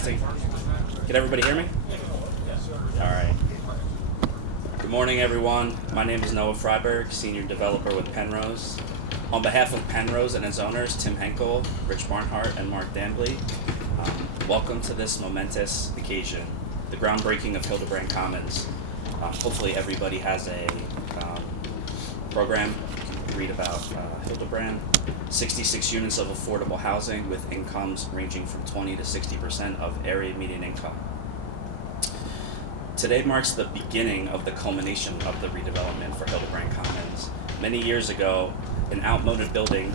Testing. Can everybody hear me? All right. Good morning, everyone. My name is Noah Freiberg, Senior Developer with Penrose. On behalf of Penrose and its owners, Tim Henkel, Rich Barnhart, and Mark Danbley, welcome to this momentous occasion, the groundbreaking of Hildebrand Commons. Hopefully everybody has a program you can read about Hildebrand. 66 units of affordable housing with incomes ranging from 20 to 60% of area median income. Today marks the beginning of the culmination of the redevelopment for Hildebrand Commons. Many years ago, an outmoded building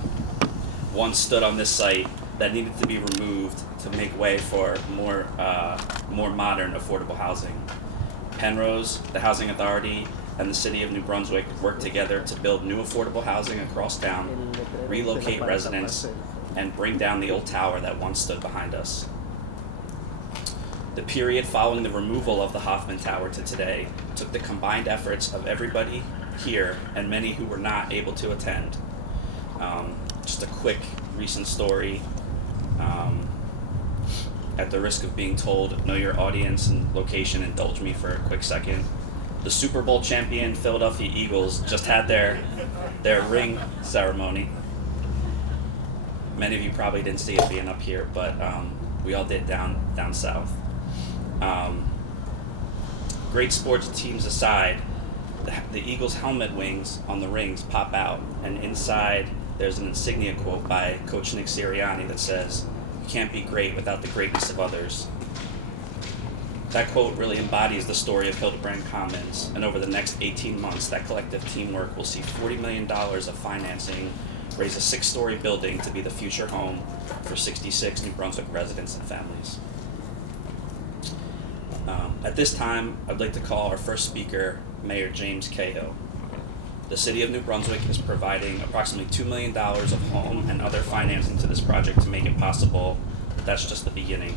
once stood on this site that needed to be removed to make way for more modern affordable housing. Penrose, the Housing Authority, and the City of New Brunswick worked together to build new affordable housing across town, relocate residents, and bring down the old tower that once stood behind us. The period following the removal of the Hoffman Tower to today took the combined efforts of everybody here and many who were not able to attend. Just a quick recent story. At the risk of being told, know your audience and location, indulge me for a quick second. The Super Bowl champion Philadelphia Eagles just had their ring ceremony. Many of you probably didn't see it being up here, but we all did down south. Great sports teams aside, the Eagles' helmet wings on the rings pop out, and inside there's an insignia quote by Coach Nick Sirianni that says, "You can't be great without the greatness of others." That quote really embodies the story of Hildebrand Commons, and over the next 18 months, that collective teamwork will see $40 million of financing raise a 6-story building to be the future home for 66 New Brunswick residents and families. At this time, I'd like to call our first speaker, Mayor James Cahill. The City of New Brunswick is providing approximately $2 million of home and other financing to this project to make it possible, but that's just the beginning.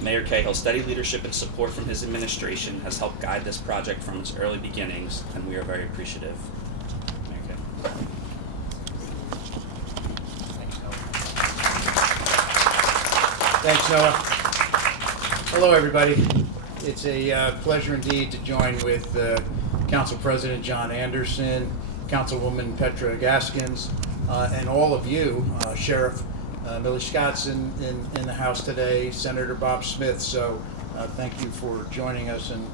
Mayor Cahill's steady leadership and support from his administration has helped guide this project from its early beginnings, and we are very appreciative. Mayor Cahill. Thanks, Noah. Hello, everybody. It's a pleasure indeed to join with Council President John Anderson, Councilwoman Petra Gaskins, and all of you, Sheriff Millie Scott's in the House today, Senator Bob Smith. So thank you for joining us and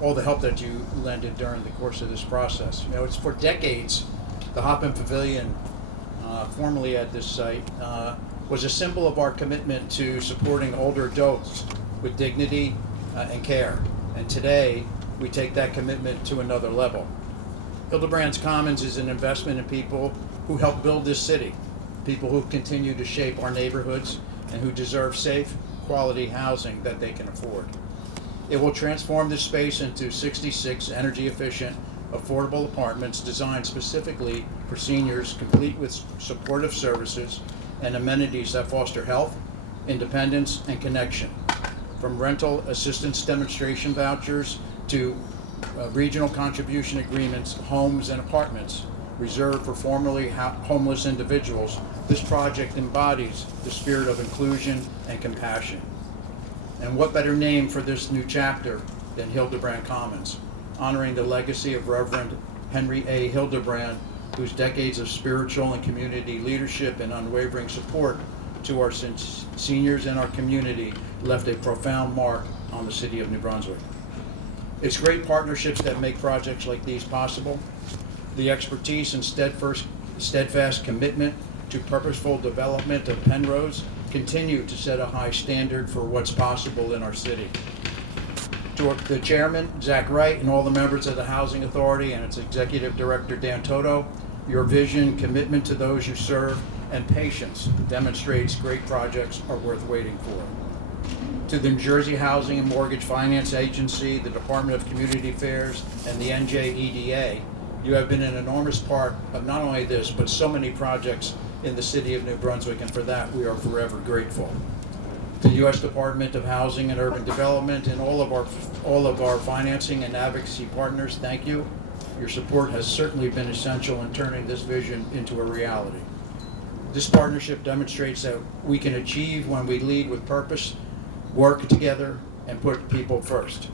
all the help that you lended during the course of this process. You know, it's for decades, the Hoffman Pavilion, formerly at this site, was a symbol of our commitment to supporting older adults with dignity and care. And today, we take that commitment to another level. Hildebrand's Commons is an investment in people who help build this city, people who continue to shape our neighborhoods and who deserve safe, quality housing that they can afford. It will transform this space into 66 energy-efficient, affordable apartments designed specifically for seniors, complete with supportive services and amenities that foster health, independence, and connection. From rental assistance demonstration vouchers to regional contribution agreements, homes and apartments reserved for formerly homeless individuals, this project embodies the spirit of inclusion and compassion. And what better name for this new chapter than Hildebrand Commons, honoring the legacy of Reverend Henry A. Hildebrand, whose decades of spiritual and community leadership and unwavering support to our seniors and our community left a profound mark on the City of New Brunswick. It's great partnerships that make projects like these possible. The expertise and steadfast commitment to purposeful development of Penrose continue to set a high standard for what's possible in our city. To the chairman, Zach Wright, and all the members of the Housing Authority and its executive director, Dan Toto, your vision, commitment to those you serve, and patience demonstrates great projects are worth waiting for. To the New Jersey Housing and Mortgage Finance Agency, the Department of Community Affairs, and the NJEDA, you have been an enormous part of not only this, but so many projects in the City of New Brunswick, and for that we are forever grateful. The U.S. Department of Housing and Urban Development and all of our financing and advocacy partners, thank you. Your support has certainly been essential in turning this vision into a reality. This partnership demonstrates that we can achieve when we lead with purpose, work together, and put people first.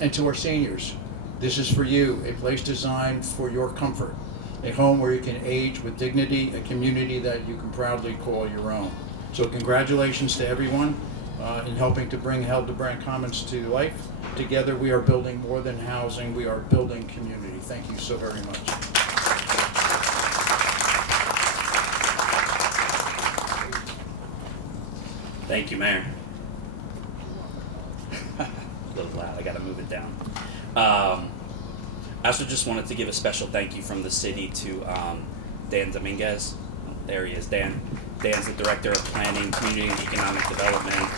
And to our seniors, this is for you, a place designed for your comfort, a home where you can age with dignity, a community that you can proudly call your own. So congratulations to everyone in helping to bring Hildebrand Commons to life. Together we are building more than housing, we are building community. Thank you so very much. Thank you, Mayor. A little loud, I gotta move it down. I also just wanted to give a special thank you from the city to Dan Dominguez. There he is, Dan. Dan's the Director of Planning, Community and Economic Development.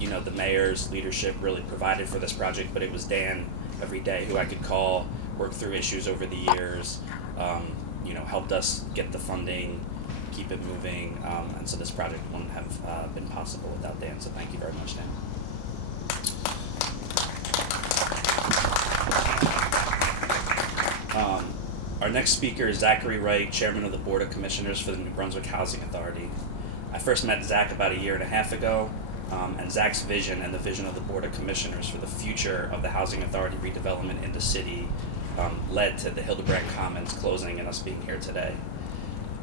You know, the mayor's leadership really provided for this project, but it was Dan every day who I could call, work through issues over the years, you know, helped us get the funding, keep it moving, and so this project wouldn't have been possible without Dan, so thank you very much, Dan. Our next speaker is Zachary Wright, Chairman of the Board of Commissioners for the New Brunswick Housing Authority. I first met Zach about 1.5 years ago, and Zach's vision and the vision of the Board of Commissioners for the future of the Housing Authority redevelopment in the city led to the Hildebrand Commons closing and us being here today.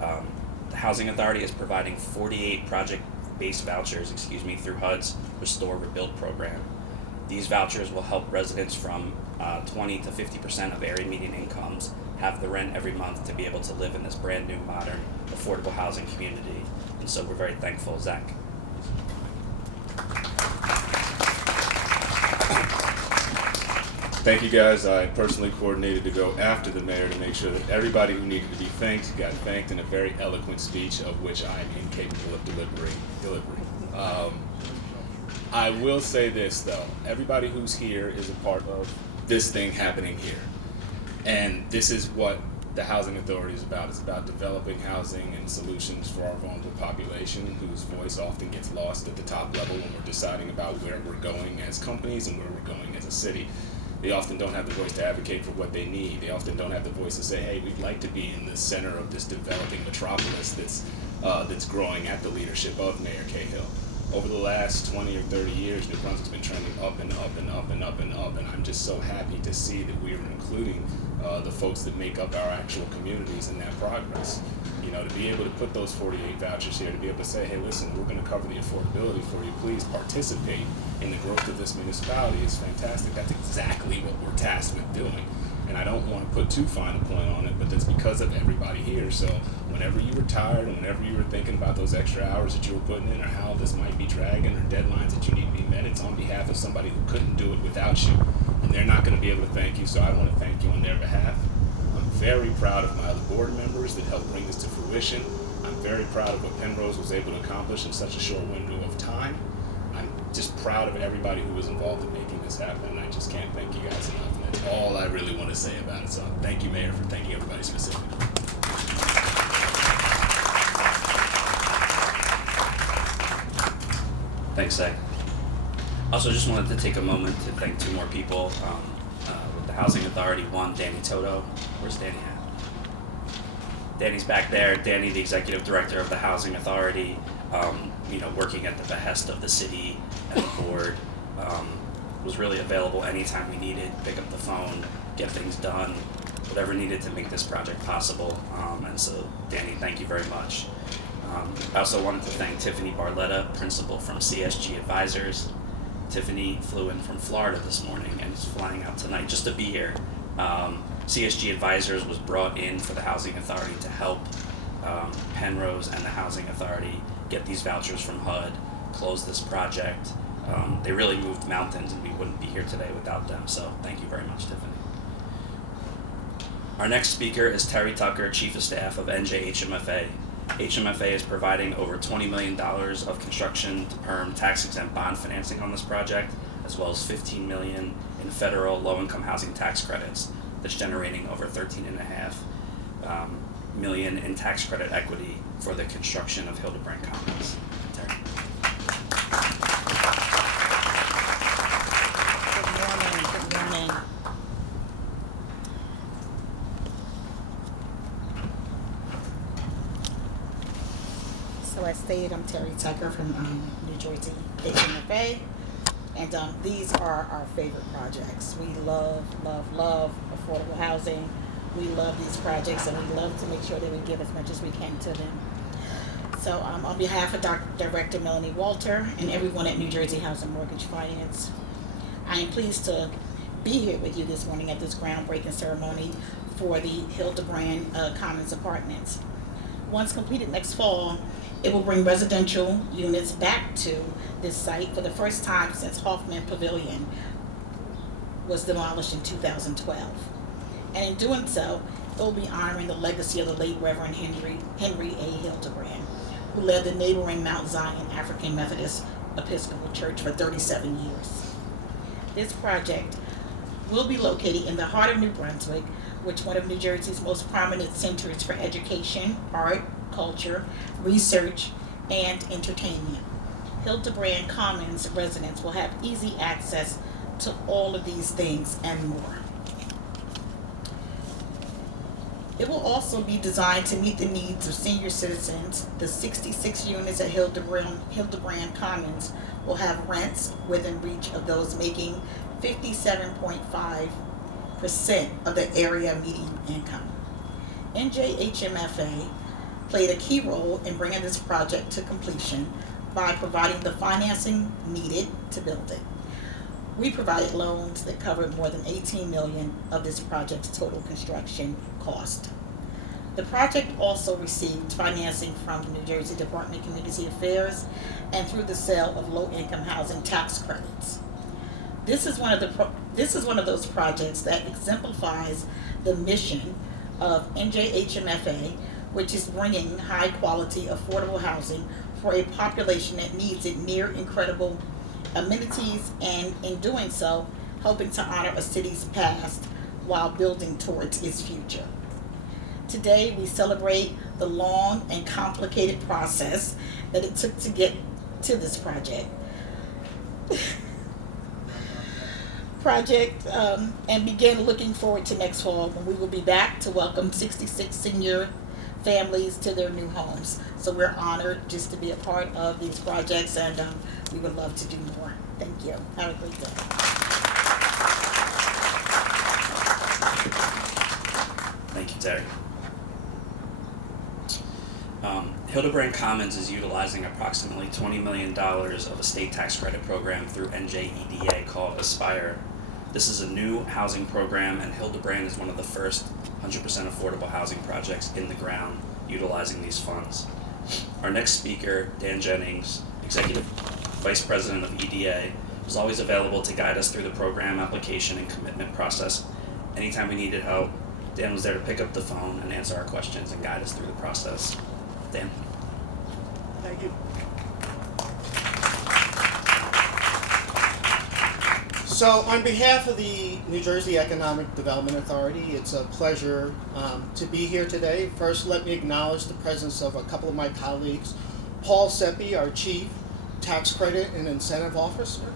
The Housing Authority is providing 48 project-based vouchers, through HUD's Restore Rebuild program. These vouchers will help residents from 20 to 50% of area median incomes have the rent every month to be able to live in this brand new, modern, affordable housing community. And so we're very thankful. Zach. Thank you guys. I personally coordinated to go after the mayor to make sure that everybody who needed to be thanked got thanked in a very eloquent speech of which I am incapable of delivering. I will say this though, everybody who's here is a part of this thing happening here. And this is what the Housing Authority is about. It's about developing housing and solutions for our vulnerable population whose voice often gets lost at the top level when we're deciding about where we're going as companies and where we're going as a city. They often don't have the voice to advocate for what they need. They often don't have the voice to say, hey, we'd like to be in the center of this developing metropolis that's growing at the leadership of Mayor Cahill. Over the last 20 or 30 years, New Brunswick's been trending up and up and up and up and up, and I'm just so happy to see that we are including the folks that make up our actual communities in that progress. You know, to be able to put those 48 vouchers here, to be able to say, hey, listen, we're going to cover the affordability for you. Please participate in the growth of this municipality is fantastic. That's exactly what we're tasked with doing. And I don't want to put too fine a point on it, but that's because of everybody here. So whenever you were tired and whenever you were thinking about those extra hours that you were putting in or how this might be dragging or deadlines that you need to be met, it's on behalf of somebody who couldn't do it without you. And they're not going to be able to thank you, so I want to thank you on their behalf. I'm very proud of my other board members that helped bring this to fruition. I'm very proud of what Penrose was able to accomplish in such a short window of time. I'm just proud of everybody who was involved in making this happen, and I just can't thank you guys enough. And that's all I really want to say about it. So thank you, Mayor, for thanking everybody specifically. Thanks, Zach. Also, just wanted to take a moment to thank two more people with the Housing Authority. One, Danny Toto. Where's Danny at? Danny's back there. Danny, the Executive Director of the Housing Authority, working at the behest of the city and the board, was really available anytime we needed, pick up the phone, get things done, whatever needed to make this project possible. And so, Danny, thank you very much. I also wanted to thank Tiffany Barletta, Principal from CSG Advisors. Tiffany flew in from Florida this morning and is flying out tonight just to be here. CSG Advisors was brought in for the Housing Authority to help Penrose and the Housing Authority get these vouchers from HUD, close this project. They really moved mountains, and we wouldn't be here today without them, so thank you very much, Tiffany. Our next speaker is Terry Tucker, Chief of Staff of NJHMFA. HMFA is providing over $20 million of construction to perm tax-exempt bond financing on this project, as well as $15 million in federal low-income housing tax credits. That's generating over $13.5 million in tax credit equity for the construction of Hildebrand Commons. Terry. Good morning. So as stated, I'm Terry Tucker from New Jersey HMFA, and these are our favorite projects. We love, love, love affordable housing. We love these projects, and we love to make sure that we give as much as we can to them. So on behalf of Director Melanie Walter and everyone at New Jersey Housing Mortgage Finance, I am pleased to be here with you this morning at this groundbreaking ceremony for the Hildebrand Commons Apartments. Once completed next fall, it will bring residential units back to this site for the first time since Hoffman Pavilion was demolished in 2012. And in doing so, it will be honoring the legacy of the late Reverend Henry A. Hildebrand, who led the neighboring Mount Zion African Methodist Episcopal Church for 37 years. This project will be located in the heart of New Brunswick, which is one of New Jersey's most prominent centers for education, art, culture, research, and entertainment. Hildebrand Commons residents will have easy access to all of these things and more. It will also be designed to meet the needs of senior citizens. The 66 units at Hildebrand Commons will have rents within reach of those making 57.5% of the area median income. NJHMFA played a key role in bringing this project to completion by providing the financing needed to build it. We provided loans that covered more than $18 million of this project's total construction cost. The project also received financing from the New Jersey Department of Community Affairs and through the sale of low-income housing tax credits. This is one of those projects that exemplifies the mission of NJHMFA, which is bringing high-quality, affordable housing for a population that needs it near incredible amenities, and in doing so, helping to honor a city's past while building towards its future. Today, we celebrate the long and complicated process that it took to get to this project. And begin looking forward to next fall when we will be back to welcome 66 senior families to their new homes. So we're honored just to be a part of these projects, and we would love to do more. Thank you. Have a great day. Thank you, Terry. Hildebrand Commons is utilizing approximately $20 million of a state tax credit program through NJEDA called Aspire. This is a new housing program, and Hildebrand is one of the first 100% affordable housing projects in the ground utilizing these funds. Our next speaker, Dan Jennings, Executive Vice President of EDA, was always available to guide us through the program application and commitment process. Anytime we needed help, Dan was there to pick up the phone and answer our questions and guide us through the process. Dan. Thank you. So on behalf of the New Jersey Economic Development Authority, it's a pleasure to be here today. First, let me acknowledge the presence of a couple of my colleagues. Paul Seppi, our Chief Tax Credit and Incentive Officer,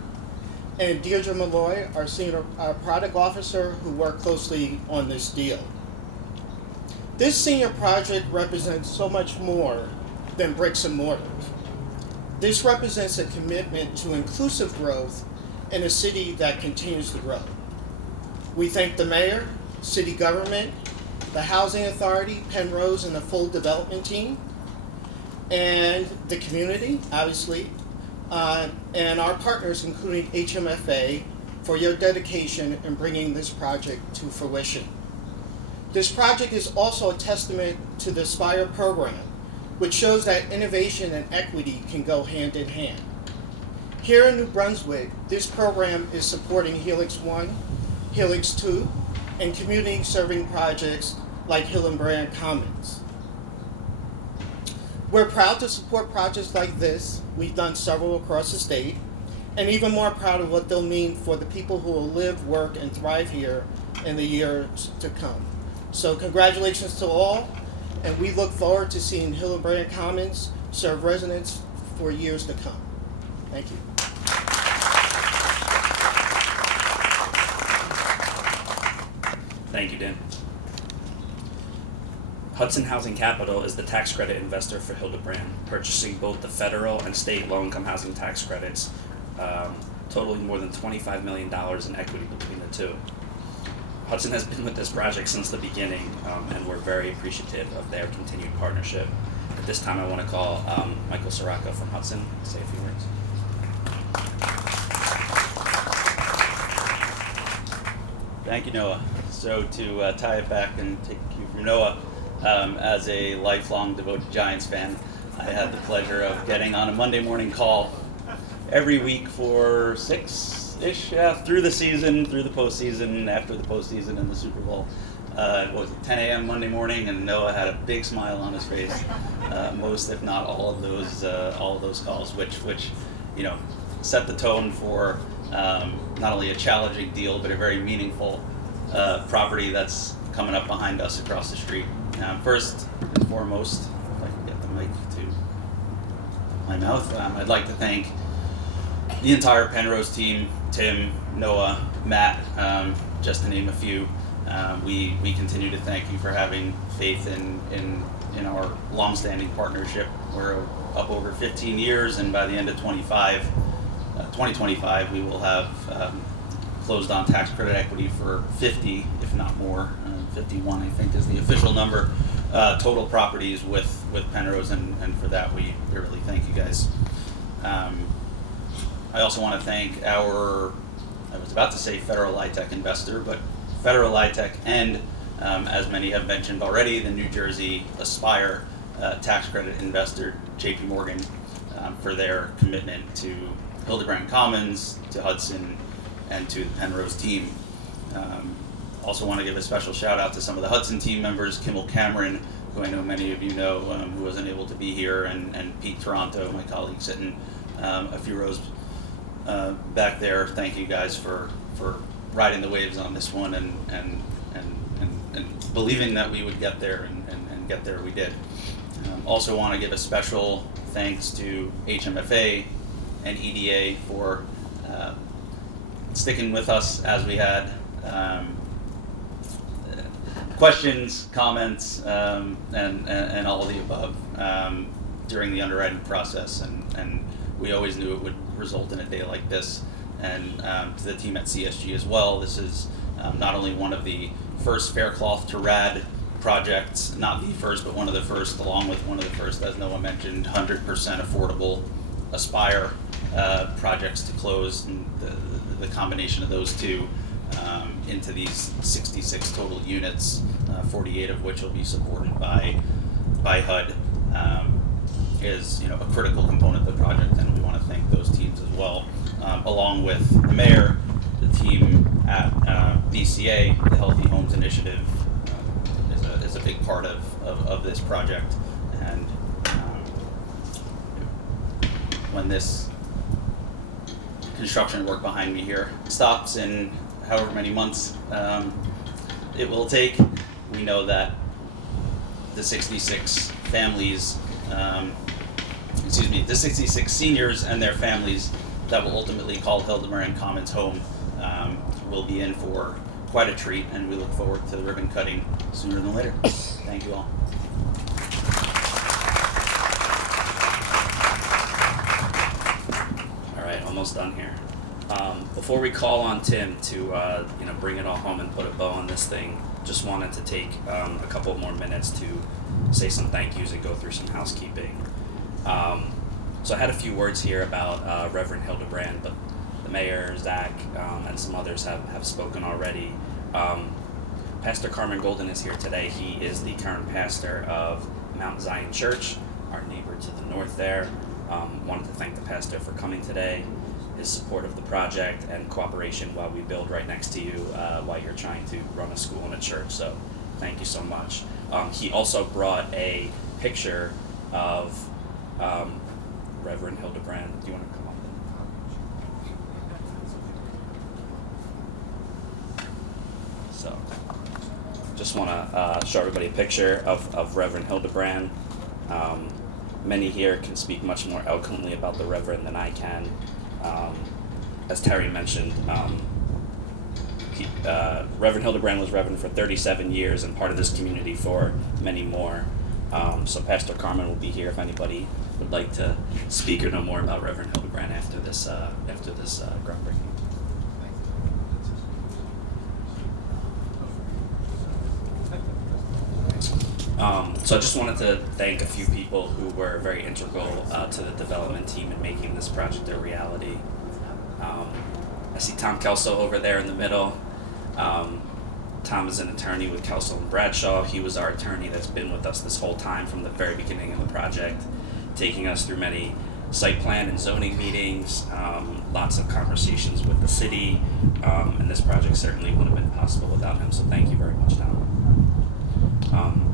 and Deirdre Malloy, our Senior Product Officer, who work closely on this deal. This senior project represents so much more than bricks and mortar. This represents a commitment to inclusive growth in a city that continues to grow. We thank the mayor, city government, the housing authority, Penrose, and the full development team, and the community, obviously, and our partners, including HMFA, for your dedication in bringing this project to fruition. This project is also a testament to the Aspire program, which shows that innovation and equity can go hand in hand. Here in New Brunswick, this program is supporting Helix 1, Helix 2, and community-serving projects like Hildebrand Commons. We're proud to support projects like this. We've done several across the state, and even more proud of what they'll mean for the people who will live, work, and thrive here in the years to come. So congratulations to all, and we look forward to seeing Hildebrand Commons serve residents for years to come. Thank you. Thank you, Dan. Hudson Housing Capital is the tax credit investor for Hildebrand, purchasing both the federal and state low-income housing tax credits, totaling more than $25 million in equity between the two. Hudson has been with this project since the beginning, and we're very appreciative of their continued partnership. At this time, I want to call Michael Sirocco from Hudson to say a few words. Thank you, Noah. So to tie it back and take a cue from Noah, as a lifelong devoted Giants fan, I had the pleasure of getting on a Monday morning call every week for six-ish, through the season, through the postseason, after the postseason and the Super Bowl. It was 10 a.m. Monday morning, and Noah had a big smile on his face. Most, if not all of those calls, which set the tone for not only a challenging deal, but a very meaningful property that's coming up behind us across the street. First and foremost, if I can get the mic to my mouth, I'd like to thank the entire Penrose team, Tim, Noah, Matt, just to name a few. We continue to thank you for having faith in our long-standing partnership. We're up over 15 years, and by the end of 2025, we will have closed on tax credit equity for 50, if not more. 51, I think, is the official number, total properties with Penrose, and for that we really thank you guys. I also want to thank I was about to say federal LIHTC investor, but federal LIHTC and, as many have mentioned already, the New Jersey Aspire tax credit investor, JP Morgan, for their commitment to Hildebrand Commons, to Hudson, and to the Penrose team. Also want to give a special shout out to some of the Hudson team members, Kimmel Cameron, who I know many of you know, who wasn't able to be here, and Pete Toronto, my colleague sitting a few rows back there. Thank you guys for riding the waves on this one and believing that we would get there, and get there we did. Also want to give a special thanks to HMFA and EDA for sticking with us as we had questions, comments, and all of the above during the underwriting process, and we always knew it would result in a day like this. And to the team at CSG as well, this is not only one of the first Faircloth to RAD projects, not the first, but one of the first, along with one of the first, as Noah mentioned, 100% affordable Aspire projects to close, and the combination of those two into these 66 total units, 48 of which will be supported by HUD, is a critical component of the project, and we want to thank those teams as well, along with the mayor, the team at BCA. The Healthy Homes Initiative is a big part of this project, and when this construction work behind me here stops in however many months it will take, we know that the 66 families, the 66 seniors and their families that will ultimately call Hildebrand Commons home will be in for quite a treat, and we look forward to the ribbon cutting sooner than later. Thank you all. All right, almost done here. Before we call on Tim to bring it all home and put a bow on this thing, just wanted to take a couple more minutes to say some thank yous and go through some housekeeping. So I had a few words here about Reverend Hildebrand, but the mayor, Zach, and some others have spoken already. Pastor Carmen Golden is here today. He is the current pastor of Mount Zion Church, our neighbor to the north there. Wanted to thank the pastor for coming today, his support of the project, and cooperation while we build right next to you while you're trying to run a school and a church. So thank you so much. He also brought a picture of Reverend Hildebrand. Do you want to come up? So just want to show everybody a picture of Reverend Hildebrand. Many here can speak much more eloquently about the Reverend than I can. As Terry mentioned, Reverend Hildebrand was Reverend for 37 years and part of this community for many more. So Pastor Carmen will be here if anybody would like to speak or know more about Reverend Hildebrand after this groundbreaking. So I just wanted to thank a few people who were very integral to the development team in making this project a reality. I see Tom Kelso over there in the middle. Tom is an attorney with Kelso and Bradshaw. He was our attorney that's been with us this whole time from the very beginning of the project, taking us through many site plan and zoning meetings, lots of conversations with the city, and this project certainly wouldn't have been possible without him, so thank you very much, Tom.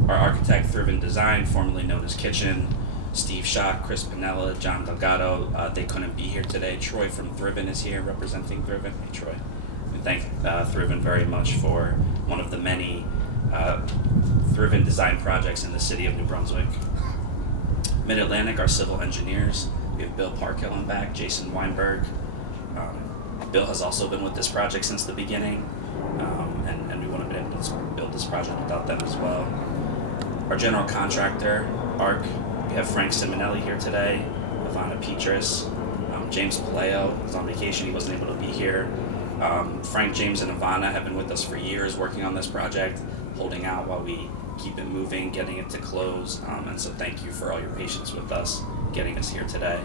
Our architect, Thriven Design, formerly known as Kitchen, Steve Schock, Chris Pinella, John Delgado, they couldn't be here today. Troy from Thriven is here representing Thriven. Hey, Troy. We thank Thriven very much for one of the many Thriven design projects in the city of New Brunswick. Mid-Atlantic, our civil engineers. We have Bill Parkhill in back, Jason Weinberg. Bill has also been with this project since the beginning, and we wouldn't have been able to build this project without them as well. Our general contractor, ARC, we have Frank Simonelli here today, Ivana Petras, James Paleo is on vacation, he wasn't able to be here. Frank, James, and Ivana have been with us for years working on this project, holding out while we keep it moving, getting it to close, and so thank you for all your patience with us getting us here today.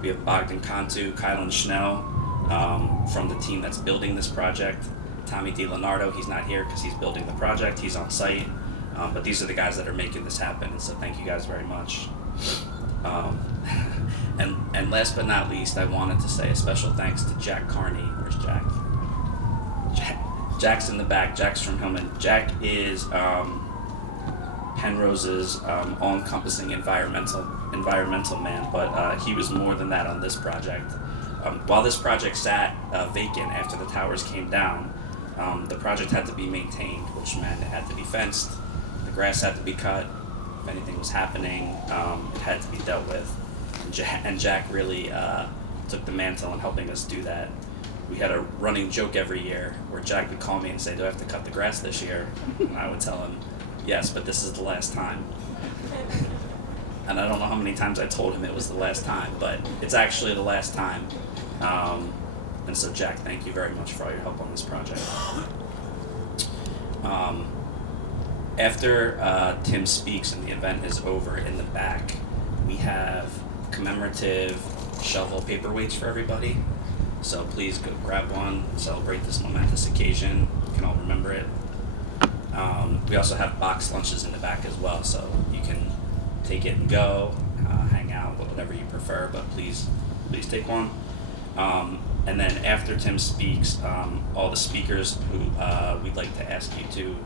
We have Bogdan Cantu, Kylan Schnell from the team that's building this project. Tommy DiLeonardo, he's not here because he's building the project, he's on site, but these are the guys that are making this happen, and so thank you guys very much. And last but not least, I wanted to say a special thanks to Jack Carney. Where's Jack? Jack's in the back. Jack's from Hillman. Jack is Penrose's all-encompassing environmental man, but he was more than that on this project. While this project sat vacant after the towers came down, the project had to be maintained, which meant it had to be fenced, the grass had to be cut, if anything was happening, it had to be dealt with. And Jack really took the mantle in helping us do that. We had a running joke every year where Jack would call me and say, "Do I have to cut the grass this year?" And I would tell him, "Yes, but this is the last time." And I don't know how many times I told him it was the last time, but it's actually the last time. And so Jack, thank you very much for all your help on this project. After Tim speaks and the event is over, in the back, we have commemorative shovel paperweights for everybody. So please go grab one, celebrate this momentous occasion. You can all remember it. We also have box lunches in the back as well, so you can take it and go, hang out, whatever you prefer, but please take one. And then after Tim speaks, all the speakers who we'd like to ask you to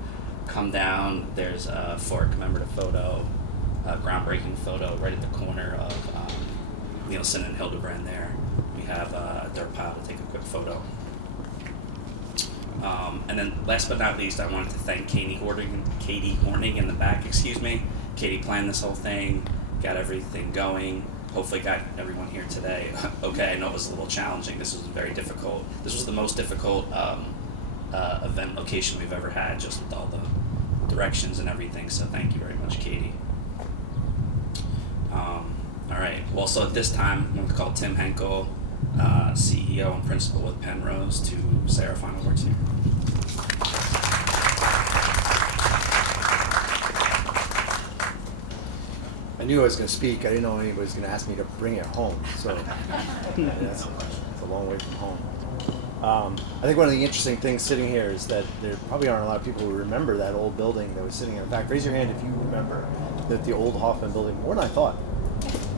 come down. There's for a commemorative photo, a groundbreaking photo right at the corner of Nielsen and Hildebrand there. We have a dirt pile to take a quick photo. And then last but not least, I wanted to thank Katie Horning in the back, Katie planned this whole thing, got everything going, hopefully got everyone here today. Okay, I know it was a little challenging. This was very difficult. This was the most difficult event location we've ever had, just with all the directions and everything, so thank you very much, Katie. All right, well, so at this time, I'm going to call Tim Henkel, CEO and principal with Penrose, to say our final words here. I knew I was going to speak. I didn't know anybody was going to ask me to bring it home. So that's a long way from home. I think one of the interesting things sitting here is that there probably aren't a lot of people who remember that old building that was sitting here. In fact, raise your hand if you remember that the old Hoffman building, more than I thought.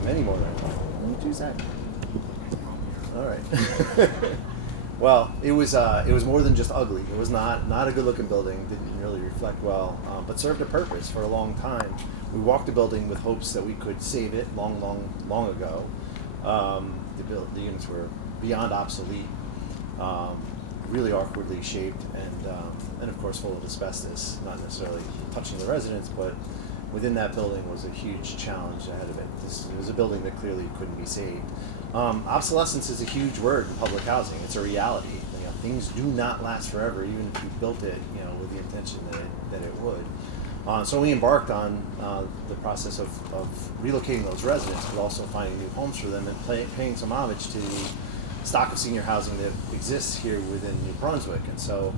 Many more than I thought. What did you say? All right. Well, it was more than just ugly. It was not a good-looking building. Didn't really reflect well, but served a purpose for a long time. We walked the building with hopes that we could save it long ago. The units were beyond obsolete, really awkwardly shaped, and of course full of asbestos. Not necessarily touching the residents, but within that building was a huge challenge ahead of it. It was a building that clearly couldn't be saved. Obsolescence is a huge word in public housing. It's a reality. things do not last forever, even if you built it, with the intention that it would. So we embarked on the process of relocating those residents, but also finding new homes for them and paying some homage to the stock of senior housing that exists here within New Brunswick. And so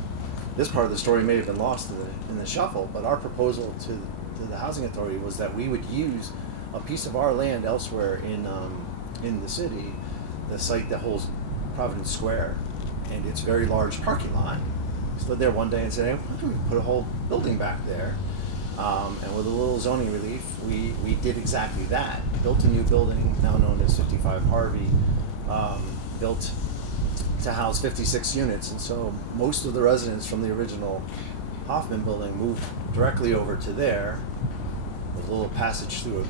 this part of the story may have been lost in the shuffle, but our proposal to the Housing Authority was that we would use a piece of our land elsewhere in the city, the site that holds Providence Square and its very large parking lot. We stood there one day and said, hey, why don't we put a whole building back there? And with a little zoning relief, we did exactly that. Built a new building, now known as 55 Harvey, built to house 56 units. And so most of the residents from the original Hoffman building moved directly over to there. There's a little passage through a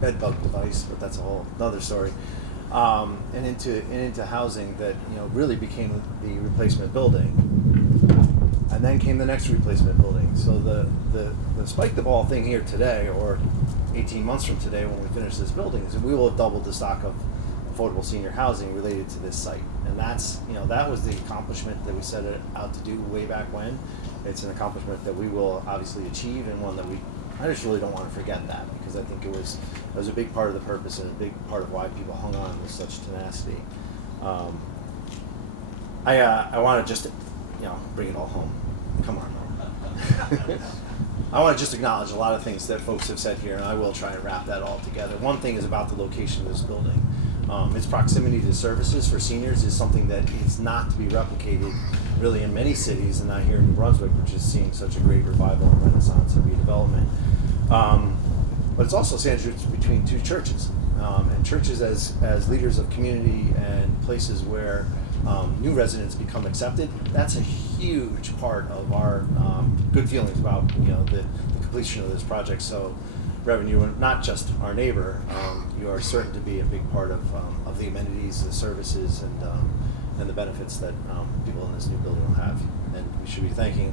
bed bug device, but that's a whole another story. And into housing that really became the replacement building. And then came the next replacement building. So the spike the ball thing here today, or 18 months from today when we finish this building, is that we will have doubled the stock of affordable senior housing related to this site. And that's, that was the accomplishment that we set it out to do way back when. It's an accomplishment that we will obviously achieve, and one that I just really don't want to forget that, because I think it was a big part of the purpose and a big part of why people hung on with such tenacity. I want to just, bring it all home. Come on. I want to just acknowledge a lot of things that folks have said here, and I will try and wrap that all together. One thing is about the location of this building. Its proximity to services for seniors is something that is not to be replicated really in many cities, and not here in New Brunswick, which is seeing such a great revival and renaissance and redevelopment. But it's also sandwiched between two churches, and churches as leaders of community and places where new residents become accepted. That's a huge part of our good feelings about the completion of this project. So revenue, and not just our neighbor, you are certain to be a big part of the amenities, the services, and the benefits that people in this new building will have. And we should be thanking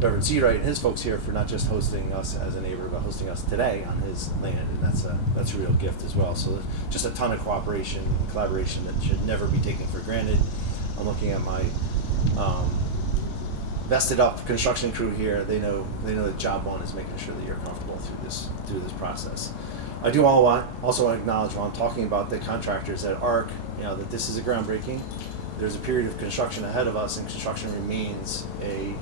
Reverend Seawright and his folks here for not just hosting us as a neighbor, but hosting us today on his land, and that's a real gift as well. So just a ton of cooperation and collaboration that should never be taken for granted. I'm looking at my vested up construction crew here. They know that job one is making sure that you're comfortable through this process. I do also want to acknowledge, while I'm talking about the contractors at ARC, that this is a groundbreaking. There's a period of construction ahead of us, and construction remains a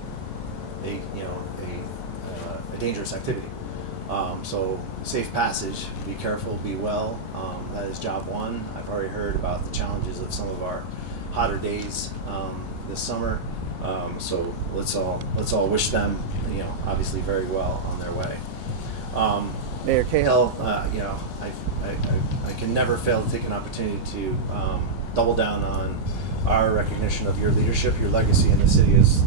dangerous activity. So safe passage, be careful, be well. That is job one. I've already heard about the challenges of some of our hotter days this summer. So let's all wish them, obviously very well on their way. Mayor Cahill, I can never fail to take an opportunity to double down on our recognition of your leadership. Your legacy in the city is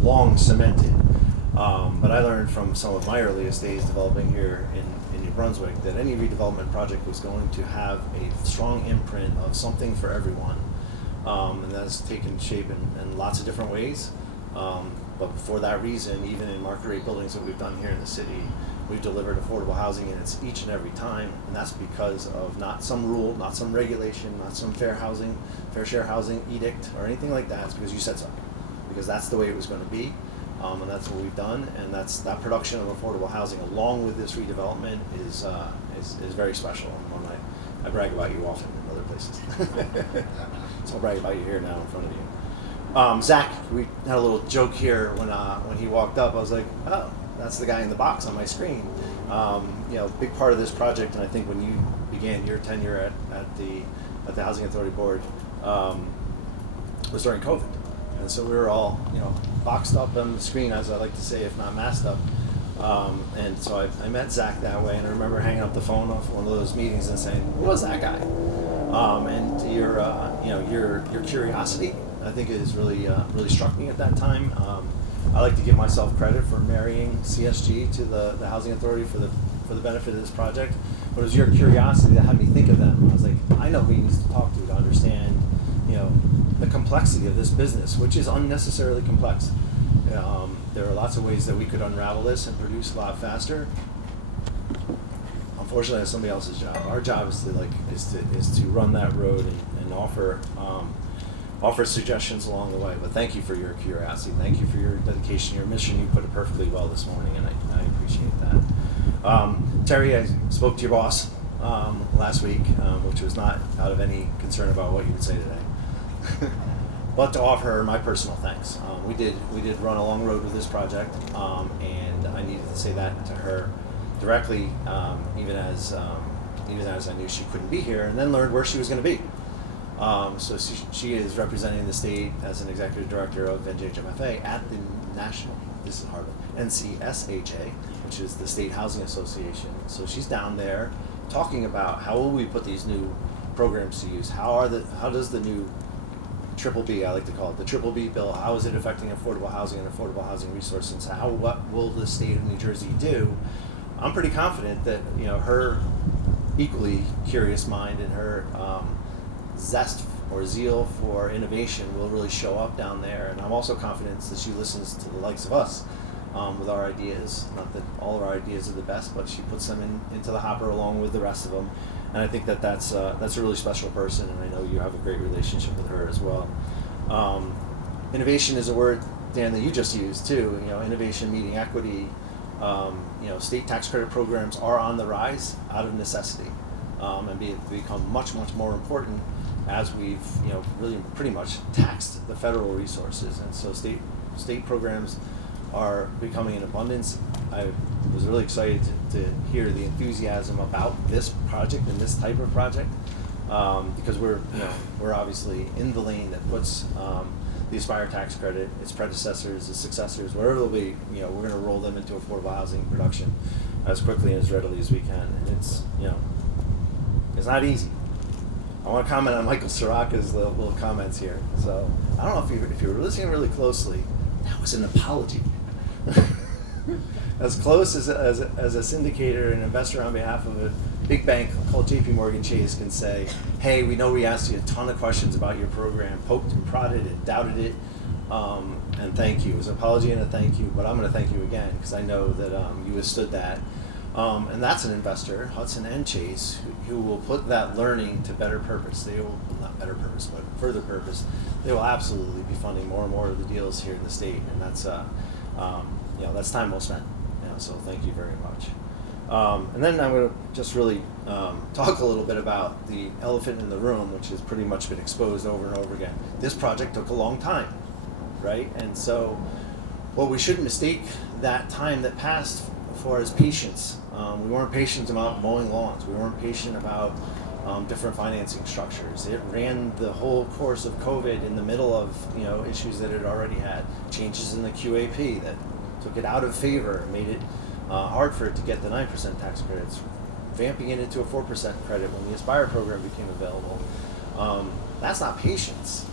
long cemented. But I learned from some of my earliest days developing here in New Brunswick that any redevelopment project was going to have a strong imprint of something for everyone. And that has taken shape in lots of different ways. But for that reason, even in market rate buildings that we've done here in the city, we've delivered affordable housing units each and every time. And that's because of not some rule, not some regulation, not some fair share housing edict or anything like that. It's because you said so. Because that's the way it was going to be. And that's what we've done. And that production of affordable housing, along with this redevelopment, is very special. And one I brag about you often in other places. So I'll brag about you here now in front of you. Zach, we had a little joke here when he walked up. I was like, oh, that's the guy in the box on my screen. Big part of this project, and I think when you began your tenure at the Housing Authority Board, was during COVID. And so we were all, boxed up on the screen, as I like to say, if not masked up. And so I met Zach that way, and I remember hanging up the phone off one of those meetings and saying, "Who was that guy?" And your curiosity, I think, is really struck me at that time. I like to give myself credit for marrying CSG to the Housing Authority for the benefit of this project, but it was your curiosity that had me think of them. I was like, I know who he needs to talk to understand, the complexity of this business, which is unnecessarily complex. There are lots of ways that we could unravel this and produce a lot faster. Unfortunately, that's somebody else's job. Our job is to run that road and offer offer suggestions along the way. But thank you for your curiosity. Thank you for your dedication, your mission. You put it perfectly well this morning, and I appreciate that. Terry, I spoke to your boss last week, which was not out of any concern about what you would say today, but to offer her my personal thanks. We did run a long road with this project, and I needed to say that to her directly, even as I knew she couldn't be here, and then learned where she was going to be. So she is representing the state as an executive director of NJHMFA at the national, this is hard, NCSHA, which is the State Housing Association. So she's down there talking about how will we put these new programs to use? How does the new Triple B, I like to call it the Triple B bill, how is it affecting affordable housing and affordable housing resources? What will the state of New Jersey do? I'm pretty confident that her equally curious mind and her zest or zeal for innovation will really show up down there, and I'm also confident that she listens to the likes of us with our ideas. Not that all of our ideas are the best, but she puts them into the hopper along with the rest of them, and I think that's a really special person, and I know you have a great relationship with her as well. Innovation is a word, Dan, that you just used too. Innovation meeting equity. State tax credit programs are on the rise out of necessity, and become much more important as we've really pretty much taxed the federal resources, and so state programs are becoming in abundance. I was really excited to hear the enthusiasm about this project and this type of project, because we're obviously in the lane that puts the Aspire tax credit, its predecessors, its successors, whatever they'll be, we're going to roll them into affordable housing production as quickly and as readily as we can, and it's not easy. I want to comment on Michael Soraka's little comments here. So I don't know if you were listening really closely, that was an apology. As close as a syndicator and investor on behalf of a big bank called JP Morgan Chase can say, hey, we know we asked you a ton of questions about your program, poked and prodded and doubted it, and thank you. It was an apology and a thank you, but I'm going to thank you again because I know that you withstood that. And that's an investor, Hudson and Chase, who will put that learning to better purpose. They will, not better purpose, but further purpose. They will absolutely be funding more and more of the deals here in the state, and that's that's time well spent. So thank you very much. And then I'm going to just really talk a little bit about the elephant in the room, which has pretty much been exposed over and over again. This project took a long time, right? And so, we shouldn't mistake that time that passed for as patience. We weren't patient about mowing lawns. We weren't patient about different financing structures. It ran the whole course of COVID in the middle of issues that it already had. Changes in the QAP that took it out of favor, made it hard for it to get the 9% tax credits, vamping it into a 4% credit when the Aspire program became available. That's not patience.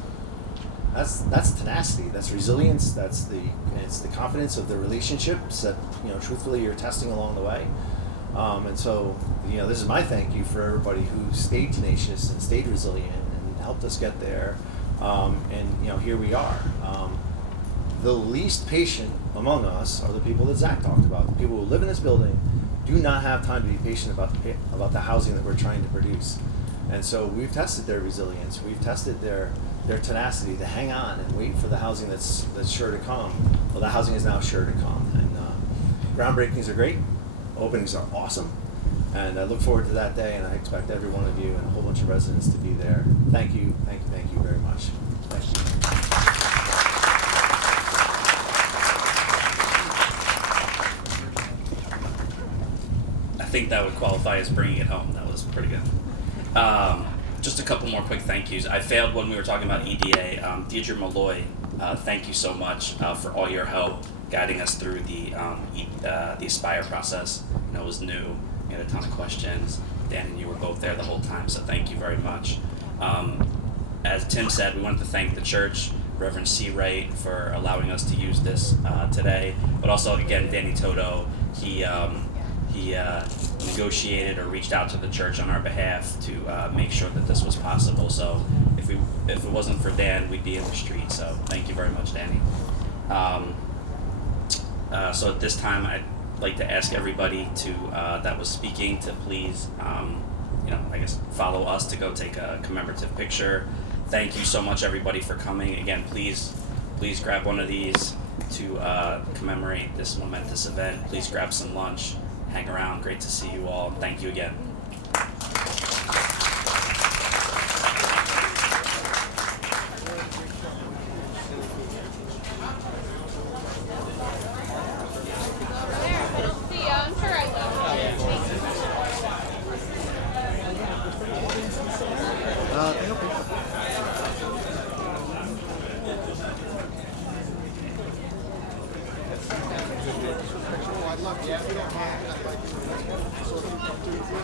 That's tenacity. That's resilience. It's the confidence of the relationships that truthfully you're testing along the way. And so this is my thank you for everybody who stayed tenacious and stayed resilient and helped us get there. And here we are. The least patient among us are the people that Zach talked about. The people who live in this building do not have time to be patient about the housing that we're trying to produce. And so we've tested their resilience. We've tested their tenacity to hang on and wait for the housing that's sure to come. Well, the housing is now sure to come. And groundbreakings are great. Openings are awesome. And I look forward to that day, and I expect every one of you and a whole bunch of residents to be there. Thank you very much. Thank you. I think that would qualify as bringing it home. That was pretty good. Just a couple more quick thank yous. I failed when we were talking about EDA. Deidre Malloy, thank you so much for all your help guiding us through the Aspire process. It was new. We had a ton of questions. Dan and you were both there the whole time, so thank you very much. As Tim said, we wanted to thank the church, Reverend C. Wright, for allowing us to use this today, but also, again, Danny Toto. He negotiated or reached out to the church on our behalf to make sure that this was possible. So if it wasn't for Dan, we'd be in the street. So thank you very much, Danny. So at this time, I'd like to ask everybody that was speaking to please, follow us to go take a commemorative picture. thank you so much, everybody, for coming. Again, please grab one of these to commemorate this momentous event. Please grab some lunch, hang around. Great to see you all. Thank you again.